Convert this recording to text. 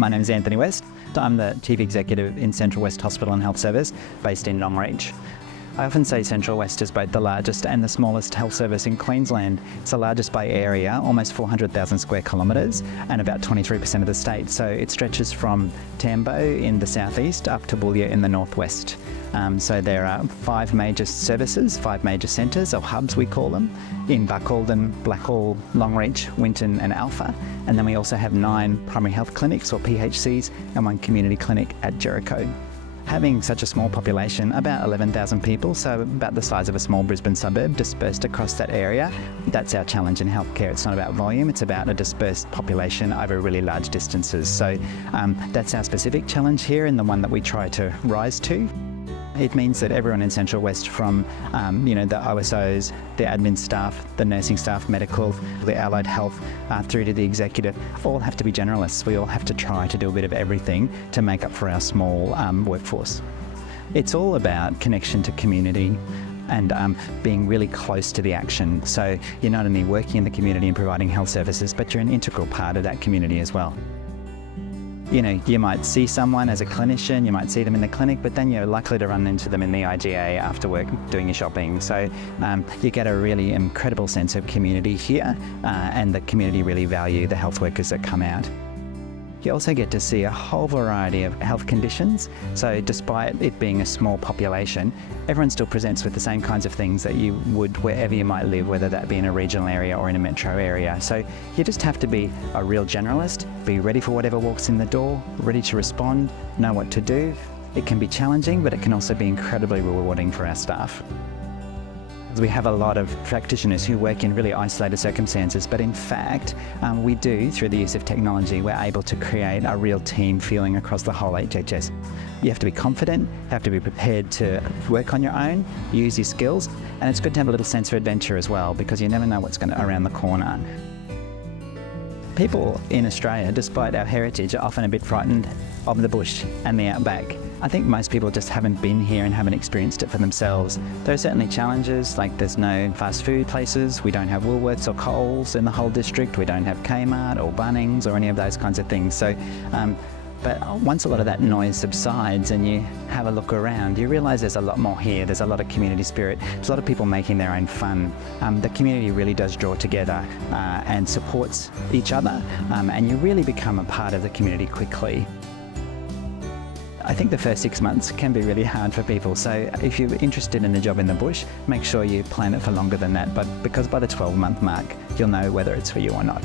My name is Anthony West. I'm the Chief Executive in Central West Hospital and Health Service based in Longreach. I often say Central West is both the largest and the smallest health service in Queensland. It's the largest by area, almost 400,000 square kilometres, and about 23% of the state. So it stretches from Tambo in the southeast up to Boulia in the northwest. So there are 5 major services, 5 major centres, or hubs we call them, in Buckalden, Blackall, Longreach, Winton and Alpha. And then we also have 9 primary health clinics, or PHCs, and 1 community clinic at Jericho. Having such a small population, about 11,000 people, so about the size of a small Brisbane suburb dispersed across that area, that's our challenge in healthcare. It's not about volume, it's about a dispersed population over really large distances. So that's our specific challenge here and the one that we try to rise to. It means that everyone in Central West, from the OSOs, the admin staff, the nursing staff, medical, the allied health, through to the executive, all have to be generalists. We all have to try to do a bit of everything to make up for our small workforce. It's all about connection to community and being really close to the action. So you're not only working in the community and providing health services, but you're an integral part of that community as well. You might see someone as a clinician, you might see them in the clinic, but then you're likely to run into them in the IGA after work doing your shopping. So you get a really incredible sense of community here, and the community really value the health workers that come out. You also get to see a whole variety of health conditions. So despite it being a small population, everyone still presents with the same kinds of things that you would wherever you might live, whether that be in a regional area or in a metro area. So you just have to be a real generalist, be ready for whatever walks in the door, ready to respond, know what to do. It can be challenging, but it can also be incredibly rewarding for our staff. We have a lot of practitioners who work in really isolated circumstances, but in fact, we do, through the use of technology, we're able to create a real team feeling across the whole HHS. You have to be confident, have to be prepared to work on your own, use your skills, and it's good to have a little sense of adventure as well, because you never know what's going to around the corner. People in Australia, despite our heritage, are often a bit frightened of the bush and the outback. I think most people just haven't been here and haven't experienced it for themselves. There are certainly challenges, like there's no fast food places, we don't have Woolworths or Coles in the whole district, we don't have Kmart or Bunnings or any of those kinds of things. So, but once a lot of that noise subsides and you have a look around, you realise there's a lot more here. There's a lot of community spirit. There's a lot of people making their own fun. The community really does draw together and supports each other, and you really become a part of the community quickly. I think the first 6 months can be really hard for people, so if you're interested in a job in the bush, make sure you plan it for longer than that, because by the 12-month mark, you'll know whether it's for you or not.